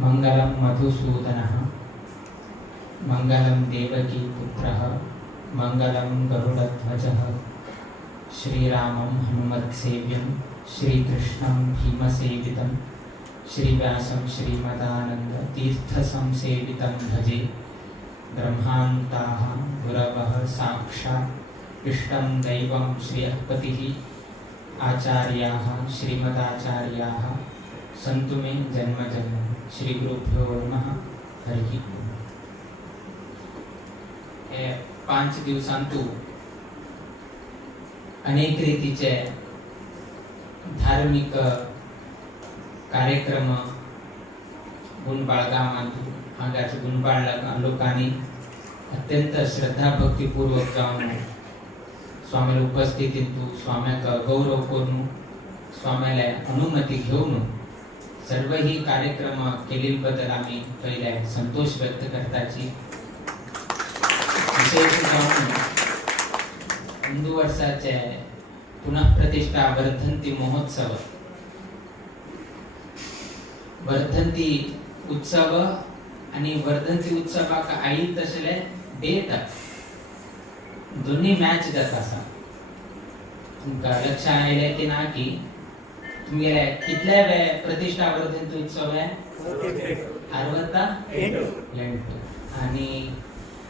मंगलम मधुसूदनः मंगलम देवकी पुत्रः मंगलम गरुडध्वजः श्रीरामं हनुमत्सेव्यं श्रीकृष्णं भीमसेवितं श्रीव्यासं श्रीमदानंद तीर्थसंसेवितं भजे। ब्रह्मान्ताः गुरवः साक्षात् इष्टं दैवं श्रियःपतिः आचार्याः श्रीमदाचार्याः संतु मे जन्म जन्म। श्री गुरुभ्यो नमः। हरि ओम। 5 दिवसांतू अनेक रीतीचे धार्मिक कार्यक्रम गुणबाळ गावांतू हांगाच्या गुणबाळ लोकांनी अत्यंत श्रद्धा भक्तीपूर्वक जाऊन स्वामी उपस्थितीतू स्वाम्याक गौरव करून स्वाम्याला अनुमती घेऊन सर्व ही कार्यक्रम केलेबद्दल आम्ही पहिले संतोष व्यक्त करताची। विशेष जाऊन हिंदू वर्षाचे पुनः प्रतिष्ठा वर्धंती महोत्सव वर्धंती उत्सव आणि वर्धंती उत्सवाक आई तसले डेट दोन्ही मॅच जात असा। तुमका लक्षात आले की ना की तुमगेले कितल्या वेळ प्रतिष्ठा वर्धंती उत्सव आहे 68 आणि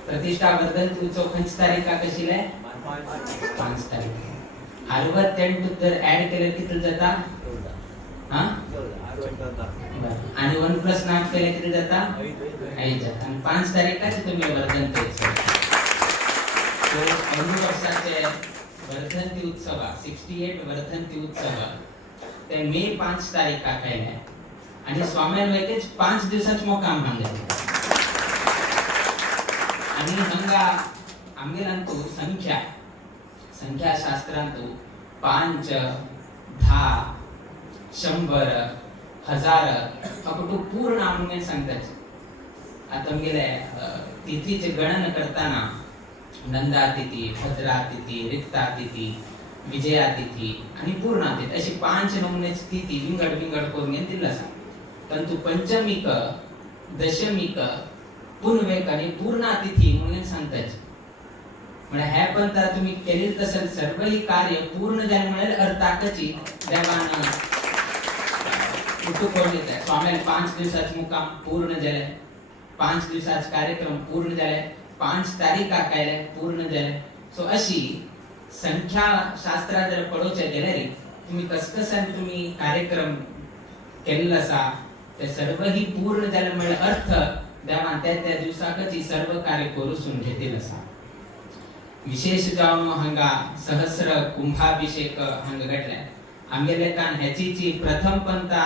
प्रतिष्ठा वर्धंती उत्सव खंयची तारीख कशी आहे 5 तारीख 68 तर ऍड केले किती जाता हां आणि 1 + 9 केले किती जाता 8 जाता आणि 5 तारीखाची तुम्ही वर्धंती उत्सव तो हिंदू वर्षाचे वर्धंती उत्सव 68 वर्धंती उत्सव ते मे 5 तारीखा केले आणि स्वाम्यान वेकेज 5 दिवसाच मोकाम मागले आणि हंगा आमगेलांतू संख्या शास्त्रांतू 5 10 100 1000 अकटू पूर्ण आमगे सांगतात। आता आमगेले तिथीचे गणन करताना नंदा तिथी भद्रा तिथी रिक्ता तिथी विजया तिथी आणि पूर्णा तिथी अशी 5 नमुन्याची तिथी विंगड करून दिला सांग। परंतु पंचमीक दशमीक पुनवेक आणि पूर्णा तिथी म्हणून सांगतात। म्हणजे हे पण तर तुम्ही केले तसं सर्व ही कार्य पूर्ण झाले म्हणजे अर्थाकची देवानं उठून स्वाम्याला 5 दिवसाचा मुक्काम पूर्ण झाले 5 दिवसाचा कार्यक्रम पूर्ण झाले 5 तारीखा केले पूर्ण झाले। सो अशी संख्या शास्त्रा जर पडोचे गेले तुम्ही कसं तुम्ही कार्यक्रम केलेला असा ते सर्व ही पूर्ण झाले म्हणजे अर्थ देवान त्या दिवसाकची सर्व कार्य करून घेतील असा। विशेष जाऊन हंगा सहस्र कुंभाभिषेक हंग घडलाय आमगेले कान ह्याची प्रथम पंथा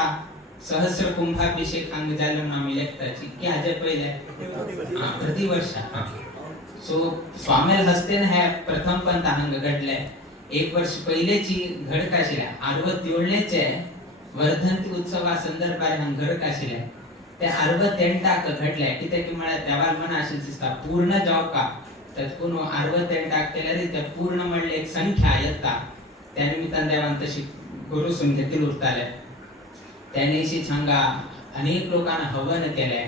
सहस्र कुंभाभिषेक हंग झाले म्हणून आम्ही लेखताची की आजे पहिले प्रतिवर्ष सो स्वामेल हस्तेन हे प्रथम पंथा हंग घडले 1 वर्ष पहिलेची घडकाशिल्या 67चे वर्धंती उत्सवा संदर्भात हंग घडकाशिल्या ते 68 घडले कित्याक की मला देवाल मना अशी दिसता पूर्ण जाव का तर कोण 68 केल्यारी ते पूर्ण म्हणले एक संख्या येता त्या निमित्तान देवान तशी करून घेतील उरताले। त्यानेशी सांगा अनेक लोकांना हवन केले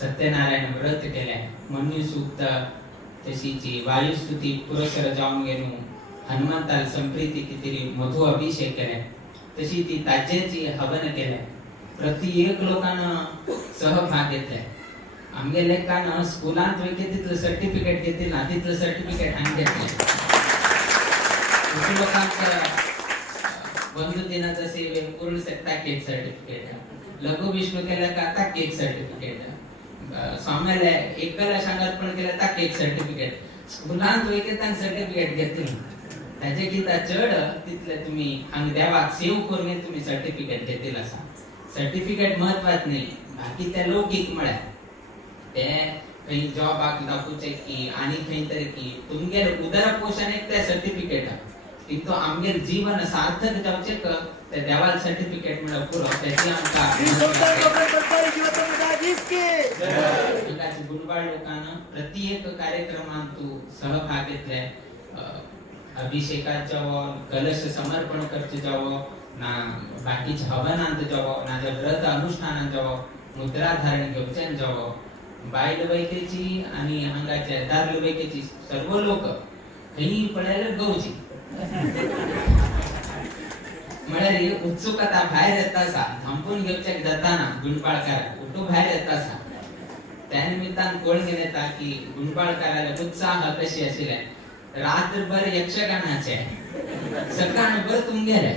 सत्यनारायण व्रत केले मन्यू सूक्त तशीची वायुस्तुती पुरस्कार जाऊन गेलो हनुमंताल संप्रीती किती मधु अभिषेक केले तशी ती ताजेची हवन केले प्रति एक लोकांना सहभाग घेतले। आमगे लेकांना स्कूलांत वैके तिथलं सर्टिफिकेट घेतील ना तिथलं सर्टिफिकेट आण घेतले लोकांचं बंधू दिनाचं सेवे पूर्ण सकता केक सर्टिफिकेट लघु विष्णू केला का आता केक सर्टिफिकेट स्वाम्याला एकला सांगत पण केला ता केक सर्टिफिकेट स्कूलांत वैके तांग सर्टिफिकेट घेतील त्याचे किता चढ तिथले तुम्ही अंग देवाक सेव करून तुम्ही सर्टिफिकेट घेतील असा। सर्टिफिकेट महत्वाच नाही बाकी त्या लौकिक मळ्या ते काही जॉबाक दाखवचे की आणि काही तरी की तुमगे उदरपोषण एक त्या सर्टिफिकेट तो आमगे जीवन सार्थक जावचे क ते देवाल सर्टिफिकेट मिळव पुरो त्याची आमका गुणबाळ लोकांना प्रति एक कार्यक्रमांतू सहभाग घेतले अभिषेकात जावं कलश समर्पण करचे जावं ना बाकीचे हवनांत जावं ना व्रत अनुष्ठानात जावं मुद्रा धारण घेवच्यान जावो बायल वैकेची आणि हांगाच्या दादलो वैकेची सर्व लोक खंयी पळयल्यार गवची म्हळ्यार उत्सुकता भायर येता आसा थांबून घेवचें जाताना गुणपाळकाराक उठू भायर येता आसा त्या निमित्तान कोण घेवन येता की गुणपाळकाराक उत्साह कशी आशिल्ले रात्रभर यक्षगानाचे सकाळभर तुमगेले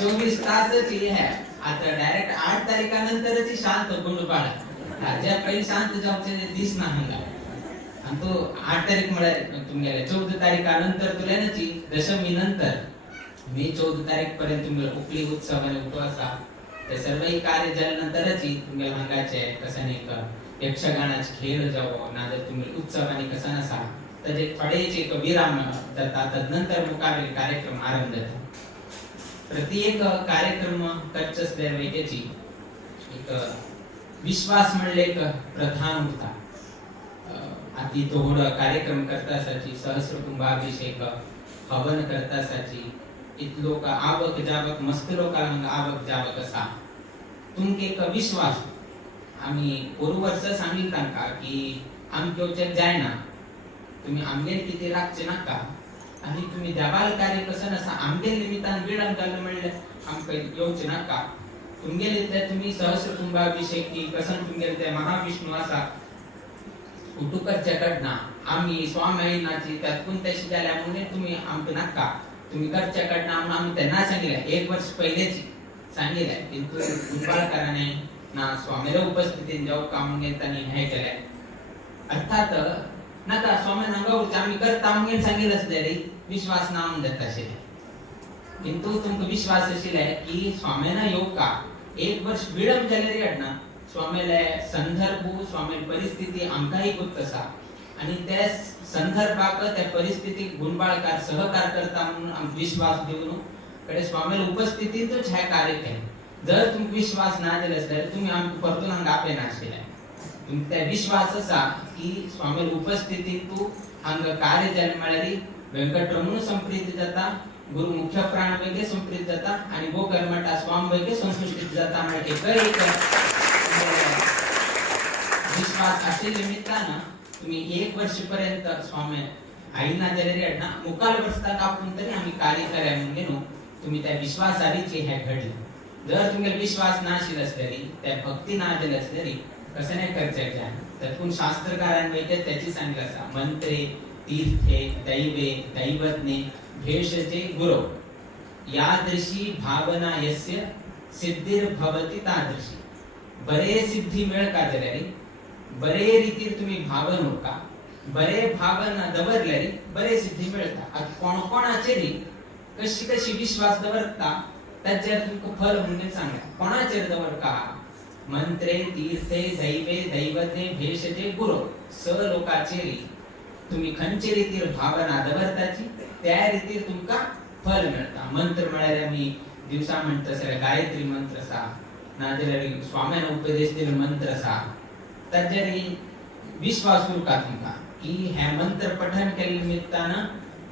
24 तासच हे आता डायरेक्ट 8 तारखेनंतरच शांत गुणपाळ ज्या पहिले शांत जावचे दीस ना हांगा आणि तो 8 तारीख म्हळ्यार तुमगेले 14 तारखेनंतर तुलेनची दशमी नंतर मे 14 तारीख पर्यंत तुमगेले उपली उत्सवाने उठो आसा ते सर्वही कार्य जाल्यानंतरच तुमगेले हांगाचे कसन एक यक्षगानाचे खेळ जावो नाजाल्यार तुमगेले उत्सवाने कसन आसा ताजे थोडेच एक विराम जाता तदनंतर मुखावेल कार्यक्रम आरंभ जाता प्रत्येक कार्यक्रम करचे असल्यार वेगळेची एक विश्वास म्हणले एक प्रधान उरता अति दोड कार्यक्रम करता आसाची सहस्र कुंभाभिषेक हवन करता आसाची इत लोक आवक जावक मस्त लोकांक हांगा आवक जावक आसा तुमकां एक विश्वास आमी पोरू वर्स सांगितले तांकां की आमकां येवचें जायना तुम्ही आमगेर कितें राखचे नाका आणि तुम्ही देवाल कार्य कसं आसा आमगेर निमित्तान विडम जालें म्हणल्यार आमकां येवचें नाका तुमगेले ते तुम्ही सहस्र कुंभाभिषेक की कसन तुमगेले ते महाविष्णू आसा उठू करचे कडना आमी स्वामीनाची त्यातून तशी जाल्या म्हणून तुम्ही आमकां नाका तुम्ही करचे कडना म्हणून आमी तेन्ना सांगिल्लें 1 वर्ष पयलेच सांगिल्लें किंतु गुणपाळकारांनी ना स्वामीच्या उपस्थितीन जावका म्हणून तांणी हें केलें अर्थात नाका स्वामी हांगा उरचे आमी करता म्हणून सांगिल्लें आसलें विश्वास ना म्हणून जाता आशिल्लें किंतु तुमकां विश्वास आशिल्ले की स्वामीना येवका 1 वर्ष विळंब जाल्यार येडना स्वामीले संदर्भ स्वामी परिस्थिती आमकांय खूब आसा आणि त्या संदर्भाक त्या परिस्थितीक गुणबाळकार सहकार करता म्हणून आमकां विश्वास दिवन कडे स्वामीले उपस्थितीतूच हे कार्य केलें जर तुमकां विश्वास ना जाल्यार आसल्यार तुमी आमकां परतून हांगा आपले नाशिल्ले तुमकां ते विश्वास आसा की स्वामीले उपस्थितीत तूं हांगा कार्य जालें म्हळ्यार वेंकटरमण संप्रीत जाता गुरु मुख्य प्राण वेगळे संप्रीत जाता आणि गो कर्मटा स्वाम वेगळे संस्कृतीत जाता म्हळ्यार एक विश्वास आशिल्ले निमित्तान तुम्ही 1 वर्ष पर्यंत स्वामी आईना जाल्यार येडना मुखार वर्साक आपूण तरी आमी कार्य करया म्हणून तुम्ही त्या विश्वासारीची हे घडले जर तुमगेलो विश्वास नाशिल्लो आसल्यार त्या भक्ती ना जाल्यार आसल्यार कशें नाही करचें जाय तातूंत शास्त्रकारान वयते त्याची सांगिल्लें आसा मंत्रे तीर्थे दैवे दैवज्ञे भेषजे गुरु यादृशी भावना यस्य सिद्धिर्भवति तादृशी बरे सिद्धी मेळका जाल्यार बरे रितीर तुम्ही भावन उरका बरे भावन दवरल्यार बरे सिद्धी मेळटा आता कोण कोणाचेर कशी कशी विश्वास दवरता ताचेर तुमकां फल म्हणून सांगता कोणाचेर दवरका मंत्रे तीर्थे दैवे दैवते भेषजे गुरु स लोकाचेर तुम्ही खंयचे रितीर भावना दवरताची त्या रितीर तुमकां फल मेळटा मंत्र म्हळ्यार आमी दिवसा म्हणटा जाल्यार गायत्री मंत्र आसा नाजाल्यार स्वाम्यान उपदेश दिल्लो मंत्र आसा ताचेर विश्वास उरता तुमकां की हे मंत्र पठण केले निमित्तान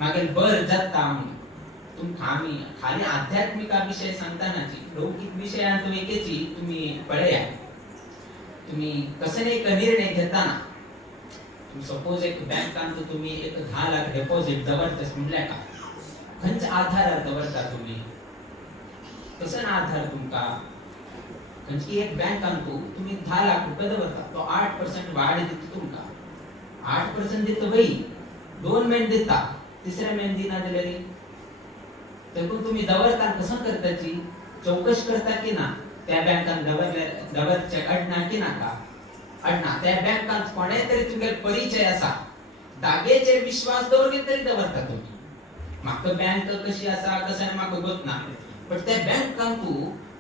मागीर बर जाता म्हणून तुमकां आमी खाली आध्यात्मिका विशय सांगतानाची लौकिक विशयांत वेगळीची तुम्ही पळया तुम्ही कसले एक निर्णय घेताना सपोज एक बँकांत तुम्ही एक 10 लाख डिपॉझिट दवरतास म्हणल्यार का खंयच्या आधारार दवरता तुम्ही कसं आधार तुमकां खंयची एक बँकांत तुम्ही 10 लाख रुपये दवरता तो 8% वाड दिता तुमकां 8% दिता बाई 2 महिने दिता तिसऱ्या महिन्यात दिना जाल्यार देखून तुम्ही दवरता कसं करताची चौकश करता की ना त्या बँकांत दवरचे अडना की नाका अडना त्या बँकांत कोणे तरी तुमगेलो परिचय आसा जागेचेर विश्वास दवरले तरी दवरता तुम्ही म्हाका बँक कशी आसा कसं म्हाका गोत ना पण त्या बँकांत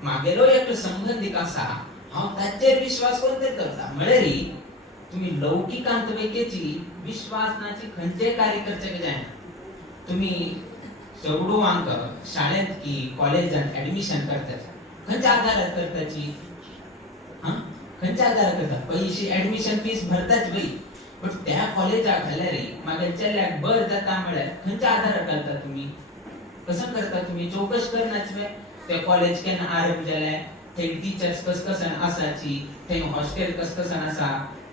म्हागेलो एक संबंधीक आसा हांव ताचेर विश्वास करून तरी दवरता म्हळ्यार तुम्ही लौकिकांत वेगळीची विश्वासनाची खंयचेय कार्य करचें जायना तुम्ही चवडूवांक शाळेंत की कॉलेजांत ऍडमिशन करतात खंयच्या आधारार करताची खंयच्या आधारार करता पयशी ऍडमिशन फीस भरताच बाई पण त्या कॉलेजाक घाल्यार मागीर चेल्याक बर जाता म्हळ्यार खंयच्या आधारार घालता तुम्ही कसं करता तुम्ही चौकश करनाच ते कॉलेज केन्ना आरंभ जाले थंय टिचर्स कसन आसाची, थंय हॉस्टेल कसन आसा,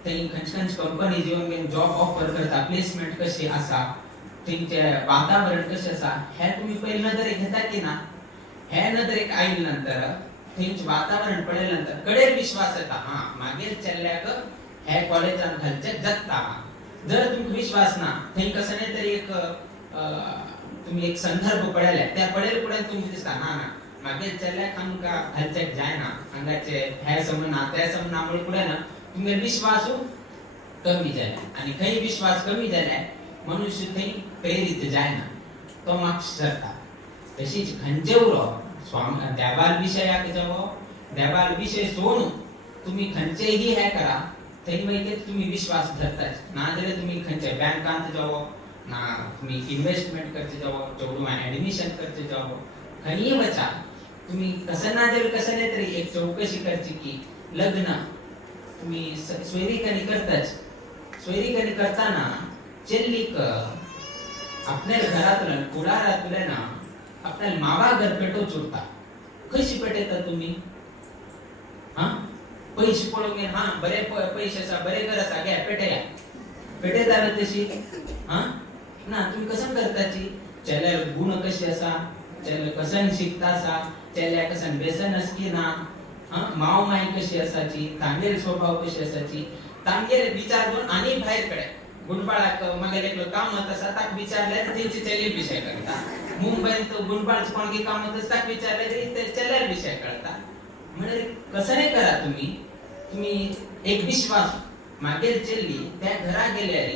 थंय खंयची कंपनी जेवन जॉब ऑफर करता, प्लेसमेंट कशी आसा, थंयचे वातावरण कशें आसा हे तुम्ही पयली नदरेक घेता की ना? हे नदरेक आयले नंतर थंयचे वातावरण पळयले नंतर कडेर विश्वास येता, हा मागीर चेल्ल्याक हे कॉलेजान घालचें जगता. जर तुमकां विश्वास ना, थंय कसले तरी एक तुम्ही एक संदर्भ पळयले, त्या पळयले पुढे तुमकां दिसता ना ना मागीर चेल्ल्याक आमकां घालचें जायना, हांगाचे हे समजना ते समजना म्हणून पुढे ना तुमगे विश्वास कमी जाले, आनी खंय विश्वास कमी जाले मनुष्य थंय प्रेरीत जायना, तो मार्क्स जाता. तशीच खंयचे उरो देवाल विशयाक जावो, देवाल विशय सोडून तुम्ही खंयचेही हे करा, थंय मागीर तुम्ही विश्वास धरताच. ना जाल्यार तुम्ही खंयचे बँकांत जावो, ना तुम्ही इन्वेस्टमेंट करचे जावो, चेडूं एडमिशन करचे जावो, खंयी वचा तुम्ही कसं ना जाल्यार कसले तरी एक चौकशी करची की लग्न तुम्ही सोयरीकणी करताच. सोयरीकणी करताना चेल्लीक आपल्या घरातून कुडारातल्यान आपल्या मावा घर पेटोवच उरता. कशी पेटयता तुम्ही? हा पैसे पळोवंक गेले, हा बरे पैसे आसा, बरे घर आसा, घे पेटया, पेटयता तशी? हा ना, तुम्ही कसं करताची? चेल्यार गुण कशी आसा, चेल्लो कसन शिकता आसा, चेल्या कसन व्यसन की ना, माव माई कशी असाची, तांगेर स्वभाव कशी असाची, तांगेर विचार करून आणि बाहेर कडे गुणपाळाक मागेर एकलो कामत आसा ताक विचारल्यार तेंची चेली विषय कळटा. मुंबईत गुणपाळाची कोणगी कामत आसा ताक विचारल्यार ते चेल्यार विषय कळटा. म्हणजे कसं करा तुम्ही एक विश्वास मागेर चेल्ली त्या घरा गेल्यार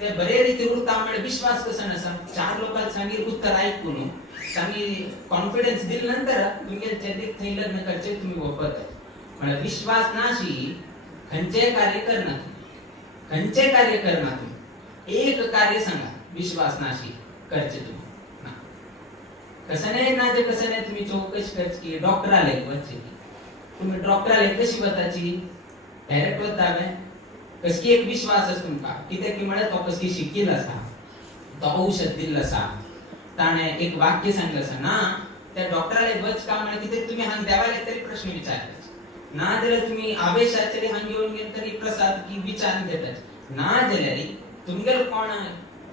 ते बरे रीती उरता म्हणजे विश्वास कसं नसा. चार लोकांक सांगीर उत्तर ऐकून सांगी कॉन्फिडन्स दिल्या नंतर तुमगे चेल्लीक थंय लग्न करचे तुम्ही वपरता. म्हणजे विश्वास नाशी खंयचे कार्य करना, खंयचे कार्य करना तुम्ही एक कार्य सांगा विश्वास नाशी करचे तुम्ही ना. कसं नाही ना ते कसं नाही तुम्ही चौकशी करची की डॉक्टराले वचचे की तुम्ही डॉक्टराले कशी बताची डायरेक्ट वतावे कसकी एक विश्वास आसा तुमका कित्याक की म्हळ्यार तो कसकी शिकिल्लो आसा, तो औषध दिल्लो आसा, ताणे एक वाक्य सांगलें आसा ना त्या डॉक्टराले वच का म्हळ्यार कित्याक तुम्ही हांगा देवाले तरी प्रश्न विचारले ना जाल्यार तुम्ही आवेशाचेर हांगा येवन गेले तरी प्रसाद की विचार घेतात ना जाल्यार तुमगेर कोण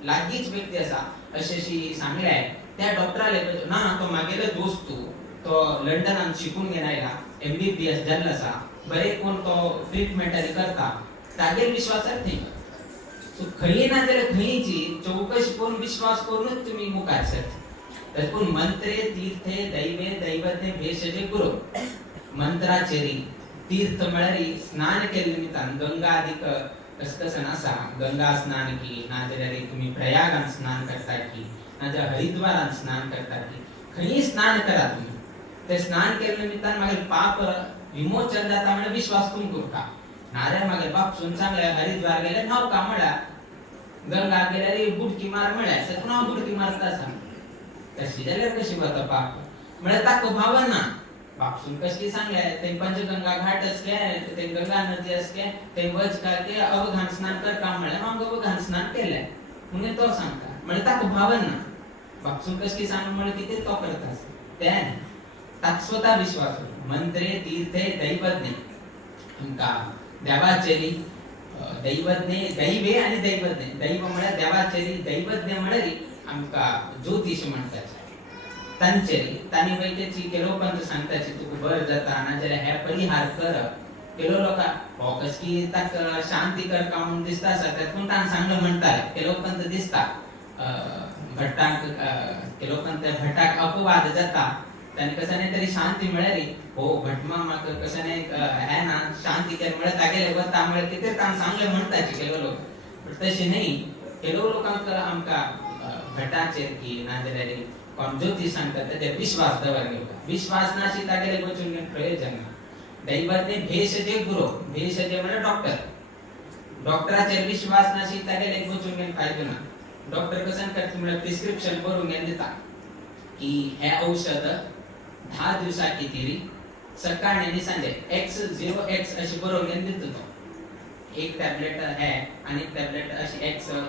लागींच व्यक्ती आसा अशेशी सांगल्यार त्या डॉक्टराले ना तो मागेलो दोस्त तो लंडनान शिकून घेवन आयला, MBBS जाल्लो आसा, बरे कोण तो ट्रीटमेंट करता, तागेर विश्वासार थंय सो खंय ना जाल्यार खंयची चौकशी करून विश्वास करूनच तुम्ही मुखार सरता. तशें मंत्रे तीर्थे दैवे दैवते भेषजे गुरु मंत्राचेरी तीर्थ म्हळ्यार स्नान केले निमित्तान गंगादिक कसकसन आसा, गंगा स्नान की ना जाल्यार तुम्ही प्रयागान स्नान करता की ना जाल्यार हरिद्वारान स्नान करता की खंयी स्नान करा तुम्ही. ते स्नान केले निमित्तान मागीर पाप विमोचन जाता म्हणजे विश्वास तुमकां उरता. नारे मागीर बापसून सांगल्यार हरिद्वार गेल्यार न्हावका म्हळ्यार, गंगा गेल्यार बुडकी मार म्हळ्यार तर पुन्हा बुडकी मारता सांग तशी जाल्यार कशी वता पाप म्हळ्यार ताका भावना बापसून कसली सांगल्यार ते पंचगंगा घाट असके ते गंगा नदी असके ते वच का ते अवघान स्नान करता म्हळ्यार हांव अवघान स्नान केलें म्हणून तो सांगता म्हणजे ताका भावना बापसून कसली सांग म्हळ्यार कितें तो करता ते ताका स्वता विश्वास मंत्रे तीर्थे दैवज्ञे आमकां देवाचेरी दैवज्ञे दैवे आनी दैवज्ञे दैव म्हळ्यार देवाचेरी दैवज्ञ म्हळ्यार आमकां ज्योतिश म्हणटात तांचेरी तांणी वयतेची केलो पंत सांगताची तुका बर जाता ना जाल्यार हे परिहार कर. केलो लोकांक हो कसकी ताका शांती कर का म्हणून दिसता आसा तेतून ताणें सांगलें म्हणटा केलो पंत दिसता भट्टाक केलो पंत भट्टाक अपवाद जाता ताणे कशें तरी शांती म्हळ्यार हो भटमा म्हाका कशें हे ना शांती कर म्हळ्यार तागेले वता म्हळ्यार कितें ताणें सांगलें म्हणटाची केलो लोक. बट तशें न्ही केलो लोकांक आमकां भटाचेर की ना जाल्यार कोण ज्योतिश सांगता तेजेर विश्वास दवरप. विश्वास नाशी तागेले वचून प्रयोजन ना. दैवते भेषजे गुरु भेषजे म्हळ्यार डॉक्टर, डॉक्टराचेर विश्वास नाशी तागेले वचून घेवन फायदो ना. डॉक्टर कशें करता म्हळ्यार प्रिस्क्रिप्शन बरोवन घेवन दिता की हे औषध 10 दिवसां कितेरी सकाळ आनी सांजे X0X अशी बरोवन घेवन दिता तो. एक टॅबलेट हे आनी एक टॅबलेट अशी X00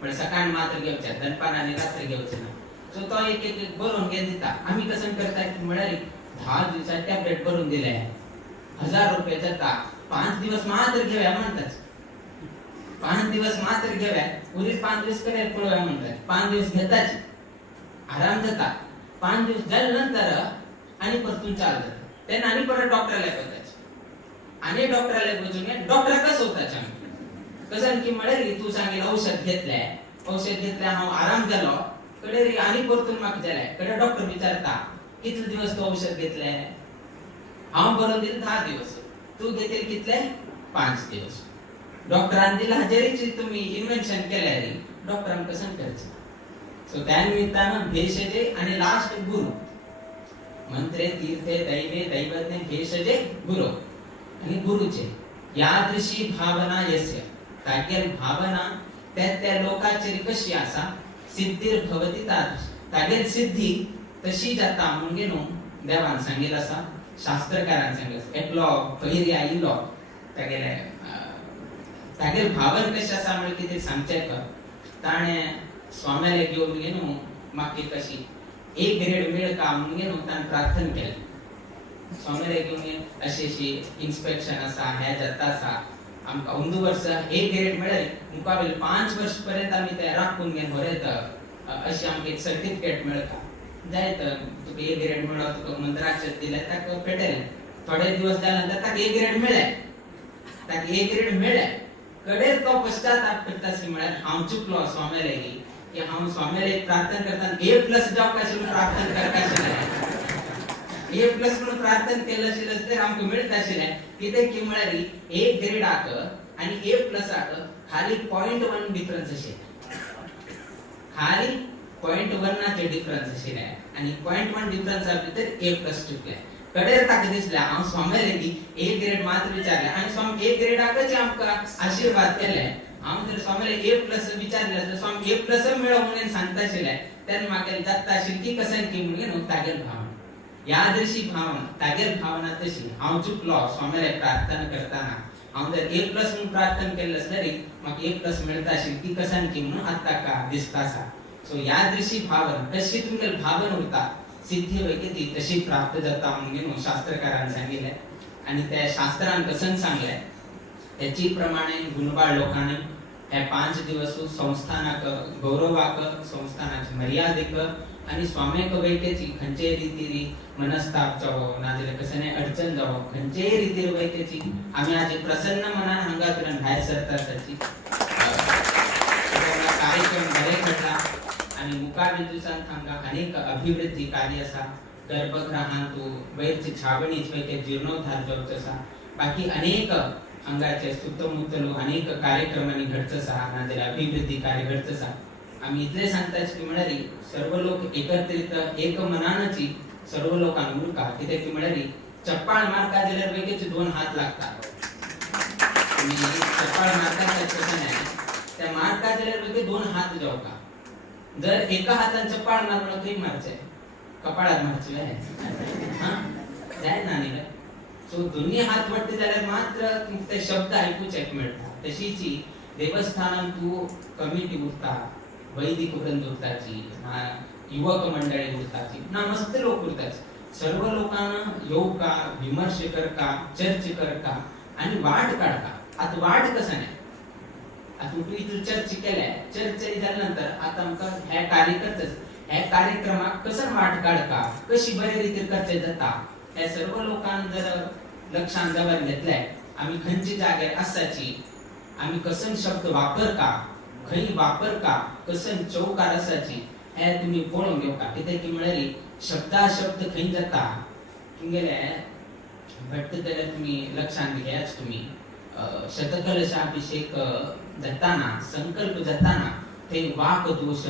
म्हळ्यार सकाळ मात्र घेवचें दनपार आनी रात्री घेवचें ना. सो तो एक एक बरोवन घेवन दिता. आमी कशें करता म्हळ्यार 10 दिवसात टॅबलेट भरून दिल्या 1000 रुपयाचा ताक 5 दिवस मात्र घेऊया म्हणतात. 5 दिवस मात्र घेऊया उरीत 5 दिवस करेल पळूया म्हणतात. 5 दिवस घेताच आराम देता 5 दिवस झाल्यानंतर आणि परतून चालत त्यांना आणि परत डॉक्टरला बघायचं आणि डॉक्टरला बघून डॉक्टर कसं होता कसं की म्हणे तू सांगेल औषध घेतल्या हा आराम झालो कडे रे आणि परतून माग झालाय कडे डॉक्टर विचारता किती दिवस तू औषध घेतलंय हा बरोबर दिल 10 दिवस तू घेतील कितले 5 दिवस डॉक्टरांनी दिला हजेरीची तुम्ही इन्व्हेन्शन केलंय रे डॉक्टरांना कसं करायचं. सो त्या निमित्तानं भेषजे आणि लास्ट गुरु मंत्रे तीर्थे दैवे दैवते भेषजे गुरु आणि गुरुचे यादृशी भावना यस्य ताकेल भावना त्या लोकाची कशी असा सिद्धीर भवती तागेल सिद्धी तशी जाता म्हणजे नो देवान सांगेल असा शास्त्रकारांनी सांगेल एकलो पहिली आई लो तागेल भावन कशी असा म्हणजे किती सांगते का ताणे स्वाम्याला घेऊन गेलो मागे कशी एक ग्रेड मिळ का म्हणजे नो ताण प्रार्थना केलं स्वाम्याला घेऊन अशी इन्स्पेक्शन असा ह्या जाता असा आमका 1 वर्ष एक ग्रेड मिळेल मुकाबल 5 वर्ष पर्यंत आम्ही त्या राखून घेऊन होरेत अशी आमका एक सर्टिफिकेट मिळता जायत तुका एक ग्रेड मिळो तुका मंत्राक्षर दिले ताका पेटेल थोडे दिवस झाल्यानंतर ताका एक ग्रेड मिळेल कडे तो पश्चाताप करतासी म्हळ्यार हांव चुकलो स्वाम्याला की हांव स्वाम्याला एक प्रार्थना करता A+ जावं कशें प्रार्थना करता A+ म्हणून प्रार्थना केलं असेल तर आमका मिळता आशिल्लें कितें की म्हळ्यार एक ग्रेड आक आणि A+ आक खाली 0.1 डिफरन्स आशिल्लें खाली 0.1 नाचे डिफरन्स आशिल्लें आणि 0.1 डिफरन्स भितर A+ चुकले कडेर ताका दिसलें हांव स्वाम्याला की A ग्रेड मात्र विचारलें आणि स्वामी A ग्रेड आकच आमका आशीर्वाद केले हांव जर स्वाम्याला A+ विचारलें तर स्वामी A+ मेळो म्हणून सांगता आशिल्लें तेन्ना म्हाका जाता आशिल्लें की कसन की म्हणून तागेल भावना यादृशी भावना तागेल भावना तशी हांव चुकलो स्वाम्याला प्रार्थना करताना हांव जर A+ म्हणून प्रार्थना केलं तरी म्हाका A+ मिळता आशिल्ली ती कसन की म्हणून आता का दिसता आसा. सो यादृशी भावना कशी तुमगेल भावना उरता सिद्धी वैके ती तशी प्राप्त जाता म्हणून शास्त्रकारांनी सांगितले आणि त्या शास्त्रान कसं सांगले त्याची प्रमाणे गुणबाळ लोकांनी हे 5 दिवस संस्थानाक गौरवाक संस्थानाची मर्यादेक आणि स्वामेक वैकेची खंचे रीती मनस्ताप जावो नाजाल्यार कसने अडचण जावो खंचे रीती वैकेची आम्ही आज प्रसन्न मनान हांगातल्यान भायर सरता त्याची कार्यक्रम बरे घडला आणि मुखार दिवसांत हांगा अनेक अभिवृद्धी कार्य आसा गर्भगृहांतू वैरची छावणीच वैके जीर्णोद्धार जावचो आसा बाकी अनेक हांगाचे सुತ್ತमुತ್ತಲು अनेक कार्यक्रमांनी घडचो आसा नाजाल्यार अभिवृद्धी कार्य घडचो आसा. आम्ही इतले सांगताच की म्हळ्यार सर्व लोक एकत्रित एक मनानची सर्व लोकांक उरका कित्याक की म्हळ्यार चप्पाळ मारता जाल्यार वेगळेचे 2 हात लागतात चप्पाळ मारता जाल्यार त्या मारता जाल्यार वेगळे 2 हात जावका जर एका हातान चप्पाळ मारलो तरी मारचे कपाळात मारचे जाय ना न्ही सो दोन्ही हात वट्टे जाल्यार मात्र ते शब्द ऐकूच एक मेळटा. तशीची देवस्थानांत तू कमिटी उरता वैदिक वृंद उरताची युवक मंडळी उरताची ना मस्त लोक उरतात सर्व लोकांना येवका विमर्श करका चर्च करका आणि वाट काढका. आता वाट कसा नाही आता तू इथं चर्च केल्या चर्च झाल्यानंतर आता आमका ह्या कार्य करतस ह्या कार्यक्रमाक कसं वाट काढका कशी बरे रीती करचे जाता हे सर्व लोकांना जर लक्षात जवळ घेतलंय आम्ही खंयची जाग्यार आसाची आम्ही कसन शब्द वापरका खंय वापरका कसन चौकार आसाची हे तुम्ही पळोवन घेवका कित्याक की म्हळ्यार शब्द खंय जाता तुमगेले भट्ट जाल्यार तुम्ही लक्षात घेयाच तुम्ही शतकलशाभिषेक जाताना संकल्प जाताना ते वाक दोष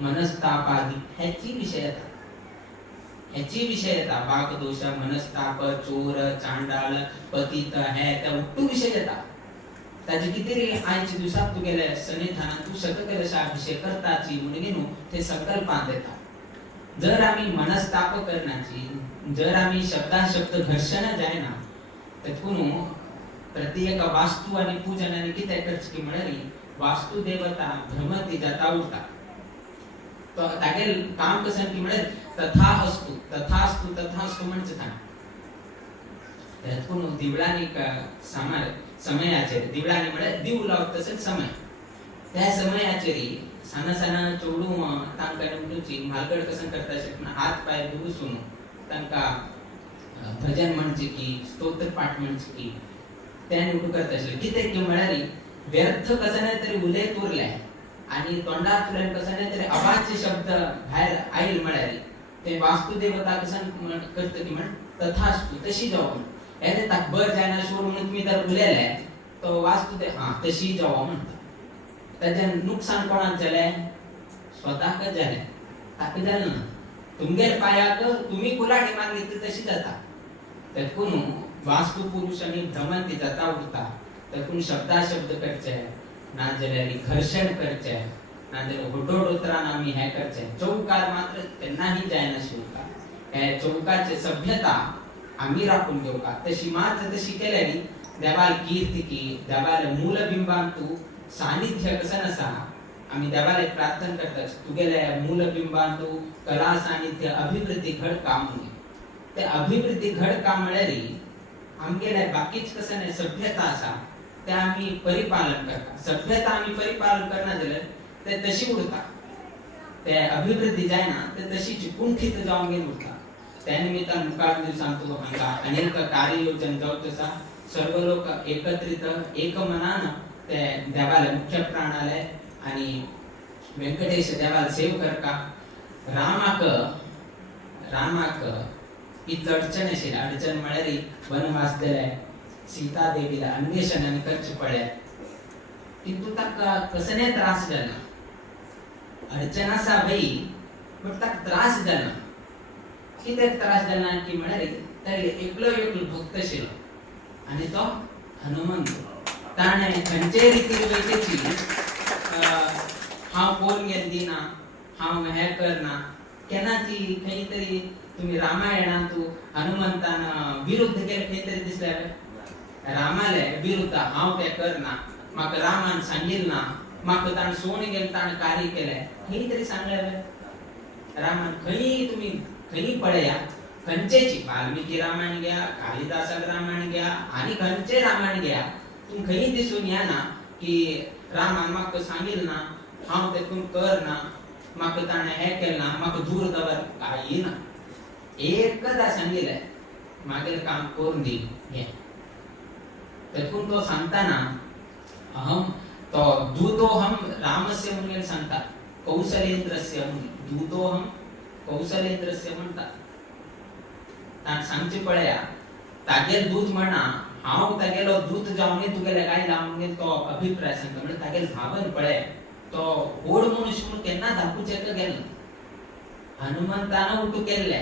मनस्ताप आदी ह्याची विषय येता वाक दोष मनस्ताप चोर चांडाळ पतित हे त्या उट्टू विषय येता ताजे किती रे आयच्या दिवसात तू गेले सन्निधानात तू शतकलशाभिषेक करताची म्हणून ते संकल्पांत येता. जर आम्ही मनस्ताप करण्याची जर आम्ही शब्द घर्षण जायना तेतून प्रत्येक वास्तू आणि पूजनाने किती करच की म्हळ्यार वास्तू देवता भ्रमती जाता उरता तो तागेल काम कसं की म्हणे तथा असतु म्हणचे था त्यातून दिवळानी का समयाचे दिवळानी म्हणे दिव लावत तसं समय त्या समयाचेरी साना चोडू तांका निमटूची मालगड कसं करता शकना हात पाय धुवून तांका भजन म्हणचे की स्तोत्र पाठ म्हणचे की त्याने उठू करता असेल किती की म्हणाली व्यर्थ कसं नाही तरी उदय पुरलाय आणि तोंडातून कसं नाही तरी अवाच्य शब्द बाहेर आईल म्हणाली ते वास्तुदेवता कसं करतं की म्हण तथास्तु तशी जाऊ याने ताकबर जायना शोर म्हणून तुम्ही तर बोलायलाय तो वास्तुदेव हा तशी जाऊ म्हणतात त्याचे नुकसान कोणाक झालंय स्वतः का झालंय ताक झालं ना तुमगे पायाक तुम्ही कुलाटी मागितली तशी जाता त्यातून वास्तु पुरुष आणि भ्रमंती जाता उठता त्यातून शब्द करचे ना जल्यारी घर्षण करचे ना जर होटोडोत्रान आम्ही हे करचे चौकार मात्र त्यांनाही जायना शिवका हे चौकाचे सभ्यता आम्ही राखून घेऊ का तशी मात्र तशी केल्यानी देवाल कीर्ती की देवाल मूलबिंबांतू सानिध्य कसं नसा आम्ही देवाला प्रार्थना करतात तुगेल्या मूलबिंबांतू कला सानिध्य अभिवृद्धी घड काम ते अभिवृद्धी घड काम मिळाली आमगेल्या बाकीच कसं नाही सभ्यता असा ते आम्ही परिपालन करता सभ्यता आम्ही परिपालन करणार झालं ते तशी उडता ते अभिवृद्धी जाय ना ते तशी कुंठित जाऊन गेली उडता त्यानिमित्तानं मुखार सांगतो हांगा अनेक कार्ययोजन जाऊ तसा सर्व लोक एकत्रित एक मनानं ते देवाला मुख्य प्राणालय आणि व्यंकटेश देवाला सेव करका रामाक इतलं अडचण असेल अडचण म्हळ्यारी वनवास दिलाय सीता देवीला अन्वेषण आणि खर्च पडल्या किंतु ताका कसं नाही त्रास झाला अडचण असा बाई पण ताका त्रास झाला किती त्रास झाला की म्हणाले तरी एकलो भक्त शिल आणि तो हनुमंत ताणे खंचे रीती रिवाजाची हांव पोल गेल दिना हांव हे करना केन्नाची खंय तरी तुम्ही रामायणात तू हनुमंतान विरुद्ध केले खंय तरी दिसल्या रामाले विरुद्ध हांव ते करना म्हाका रामान सांगिल ना म्हाका ताण सोण गेल ताण कार्य केले खंय तरी सांगले रामान खंय तुम्ही खंय पळया खंचेची वाल्मिकी रामायण घ्या कालिदासाक रामायण घ्या आणि खंचे रामायण घ्या तुम खंय दिसून या ना की रामान म्हाका सांगिल ना हांव तेतून कर ना म्हाका ताणें हे केलें ना म्हाका दूर दवर काही ना एकदा सांगितलंय मागील काम करून दी हे तेतून तो सांगताना अहम तो दूतोहम रामस्य म्हणून सांगतात कौशलेंद्रस्य दूतोहम कौशलेंद्रस्य म्हणतात ताण सांगचे पळया तागेल दूत म्हणा हांव तागेलो दूत जावन तुगेले काय लावून तो अभिप्राय सांगता म्हणजे तागेल भावन पळय तो होड मनुष्य म्हणून केन्ना दाखवचे का गेलो हनुमंतानं उठू केल्ले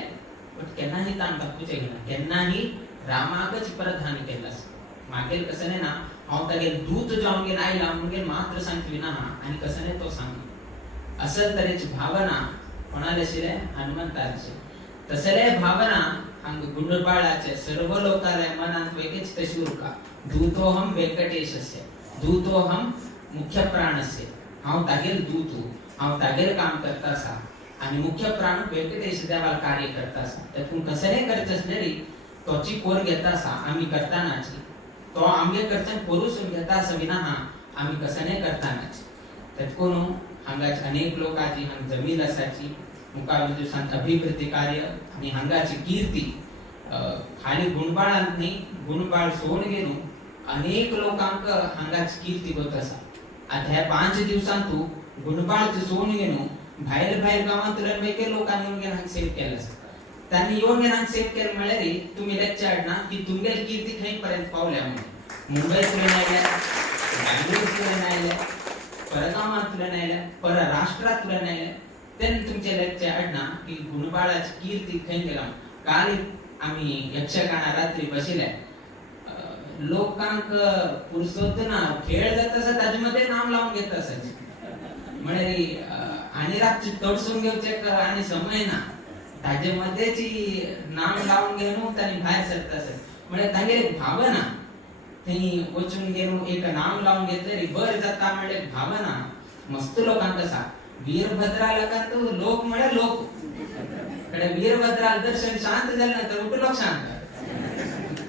पण केन्नाही ताण दाखवचे गेला केन्नाही रामाकच प्रधान केलास मागेल कसं नाही ना हांव तागेल दूत जावन गेला आई लावून गेल मात्र सांगतली ना आणि कसं नाही तो सांग असल तरेची भावना कोणाला शिरे हनुमंताची तसले भावना अंग गुंडबाळाचे सर्व लोकांना मनात वेगळीच तशी उरका दूतोहम व्यंकटेशस्य दूतोहम मुख्य प्राणस्य हांव तागेल दूत हांव तागेल काम करता सा आणि मुख्य प्राण व्यंकटेश देवाला कार्य करता सा त्यातून कसं नाही करत असलेली तोची कोर घेता सा आम्ही करतानाची तो आमगे कडच्यान पोरुसून घेता सा विना आम्ही कसं नाही करतानाची त्यातून हांगाची अनेक लोकांची हांग जमीन असाची मुखार दिवसांत अभिवृद्धी कार्य आणि हांगाची कीर्ती खाली गुणबाळांत नाही गुणबाळ सोडून गेलो अनेक लोकांक हांगाची कीर्ती होत असा आता ह्या 5 दिवसांत गुणबाळचे सोडून गेलो भायर गावांतल्या वेगळे लोकांनी येऊन गेला सेव केलं त्यांनी येऊन गेला सेव केलं म्हळ्यार तुम्ही लेक्चर ना की तुमगेल कीर्ती खंय पर्यंत पावल्या म्हणून मुंबईतून आयल्या बँगलोरतून आयल्या परगावांतून आयल्या परराष्ट्रातून आयल्या तेन तुमचे लेक्चर ना की गुणबाळाची कीर्ती खंय गेला काल आम्ही यक्षगाना रात्री बसले लोकांक पुरसोत ना खेळ जात असं त्याच्यामध्ये नाम लावून घेत असायचे म्हणजे आणि रात्री तडसून घेऊचे आणि समय ना त्याच्यामध्येची नाम लावून घेऊन त्यांनी बाहेर सरत असत म्हणजे तागे भावना त्यांनी वचून घेऊन एक नाम लावून घेतले बर जाता म्हणजे भावना मस्त लोकांक असा वीरभद्राला का तो लोक म्हणे लोक कडे वीरभद्रा दर्शन शांत झाल्यानंतर उठ लोक शांत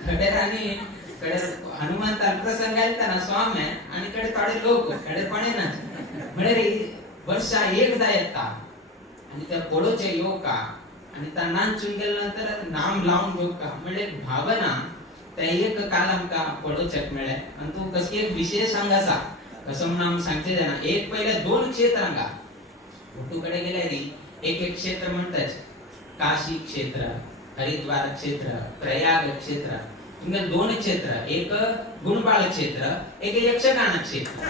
कडे आणि कडे हनुमंताला प्रसंग ना स्वामी आणि कडे थोडे लोक कडे पण ना म्हणे रे वर्षा एकदा येता आणि त्या पोळोचे योग का आणि त्या नाचून गेल्यानंतर नाम लावून घेऊ का म्हणजे भावना त्या एक कालम का पडोचक मिळे आणि तू कशी एक विशेष सांगासा कसं नाम सांगते ना एक पहिले दोन क्षेत्रांगा फोटोकडे गेले री एक एक क्षेत्र म्हणतात काशी क्षेत्र हरिद्वार क्षेत्र प्रयाग क्षेत्र तुम्ही दोन क्षेत्र एक गुणबाळ क्षेत्र एक यक्षगान क्षेत्र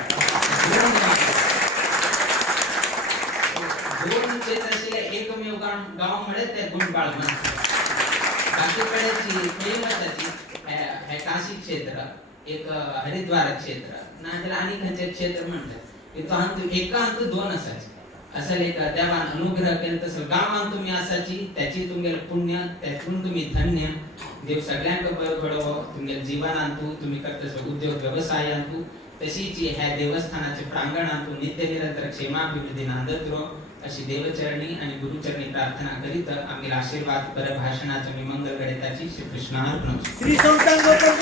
दोन क्षेत्राचे एकमेव गाव मिळे ते गुणबाळ म्हणतात बाकीकडेची प्रेमताची हे काशी क्षेत्र एक हरिद्वार क्षेत्र नांदेड आणि खंचे क्षेत्र म्हणतात इथं अंतु एका अंतु दोन असायचे असं एक देवान अनुग्रह केलं तसं गावान तुम्ही असाची त्याची तुम्हाला पुण्य त्यातून तुम्ही धन्य देव सगळ्यांक बरं घडव तुम्ही जीवन आणतो तुम्ही करतस उद्योग व्यवसाय आणतो तशीच ह्या देवस्थानाचे प्रांगण आणतो नित्य निरंतर क्षेमाभिवृद्धी नांदत राहो अशी देवचरणी आणि गुरुचरणी प्रार्थना करीत आम्ही आशीर्वाद पर भाषणाचं मी मंगल गणिताची श्री कृष्णार्पण श्री संतान गौतम